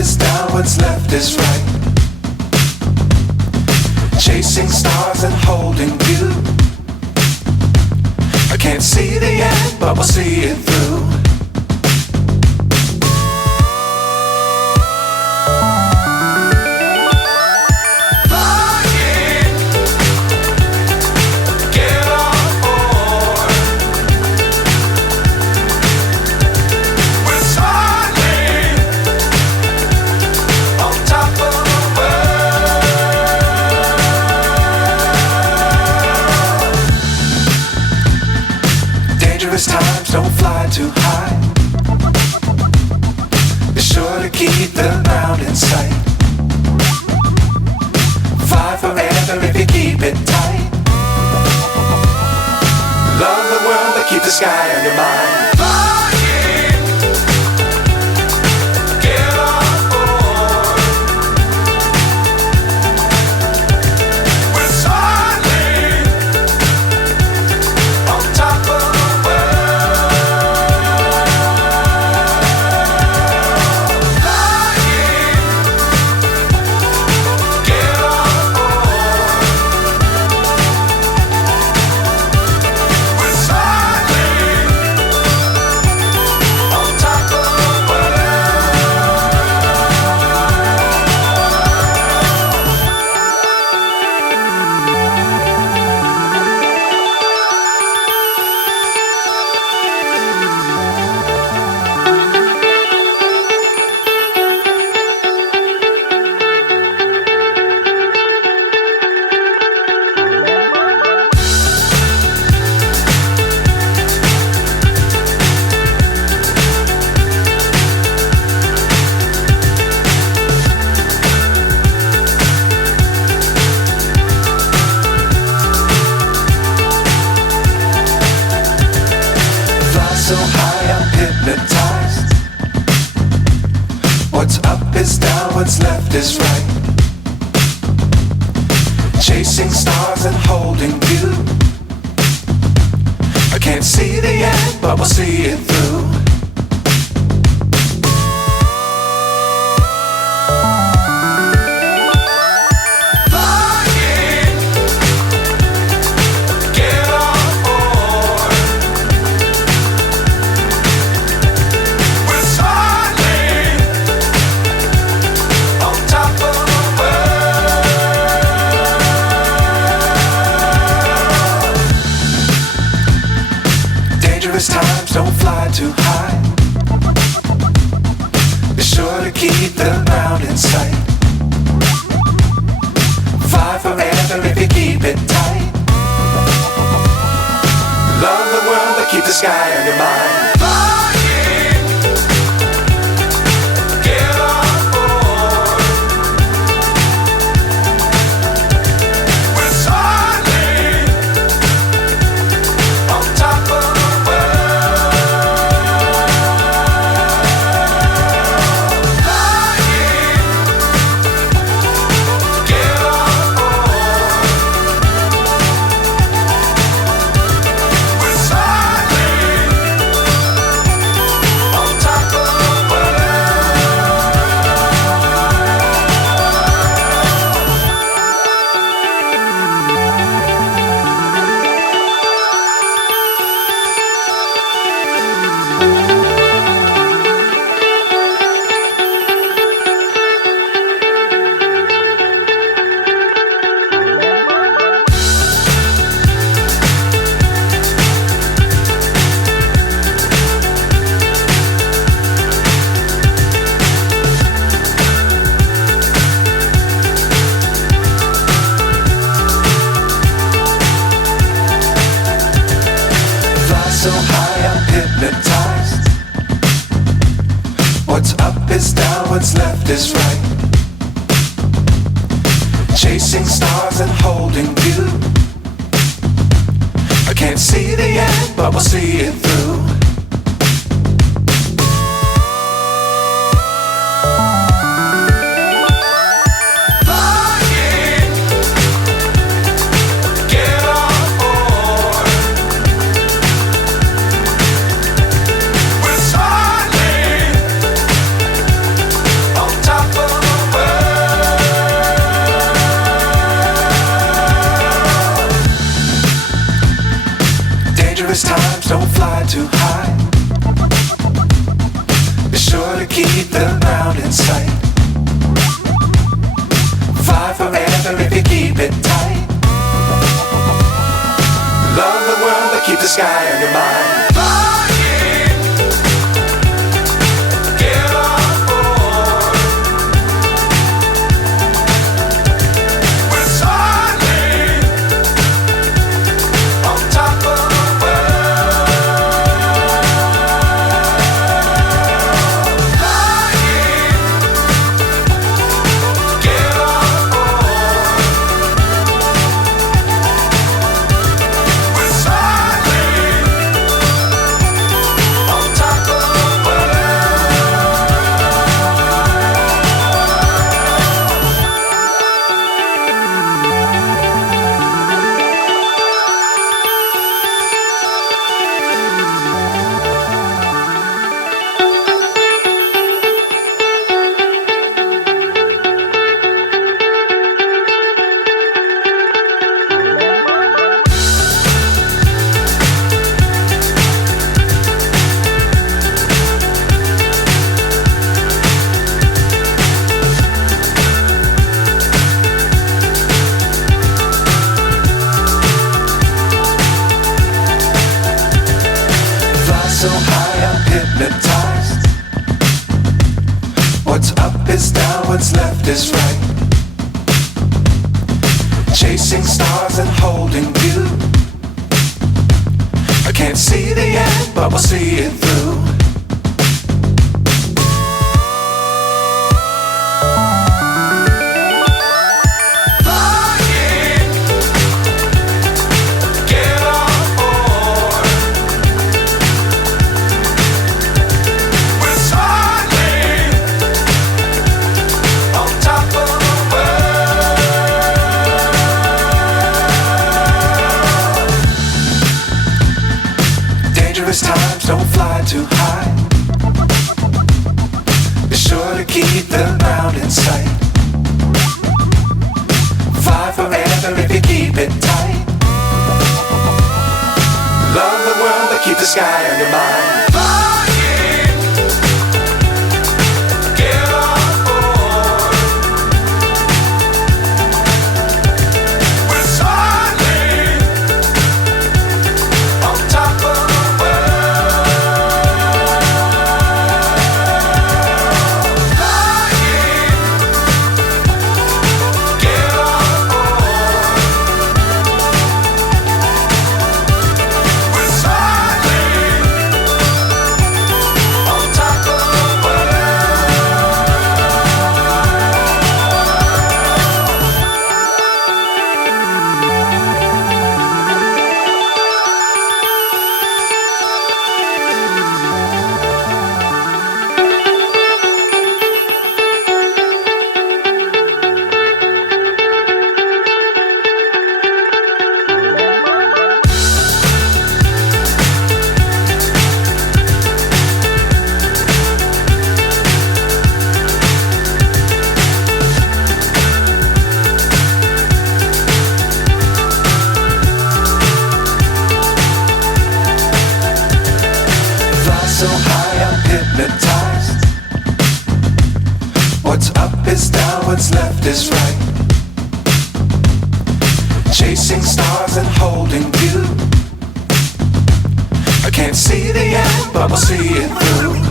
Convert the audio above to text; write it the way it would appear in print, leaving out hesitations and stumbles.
is down, what's left is right. Chasing stars and holding you. I can't see the end, but we'll see it through. Times don't fly too high. Be sure to keep the ground in sight. Fly forever if you keep it tight. Love the world but keep the sky on your mind. So high I'm hypnotized. What's up is down, what's left is right. Chasing stars and holding you. I can't see the end, but we'll see it through. Times don't fly too high. Be sure to keep the ground in sight. Fly forever if you keep it tight. Love the world but keep the sky on your mind. So high I'm hypnotized. What's up is down, what's left is right. Chasing stars and holding you. I can't see the end, but we'll see it through. On top don't fly too high. Be sure to keep the ground in sight. Fly forever if you keep it tight. Love the world but keep the sky on your mind. So high I'm hypnotized. What's up is down, what's left is right. Chasing stars and holding you. I can't see the end, but we'll see it through. Dangerous times don't fly too high. Be sure to keep the ground in sight. Fly forever if you keep it tight. Love the world but keep the sky on your mind. So high I'm hypnotized. What's up is down, what's left is right. Chasing stars and holding you. I can't see the end, but we'll see it through.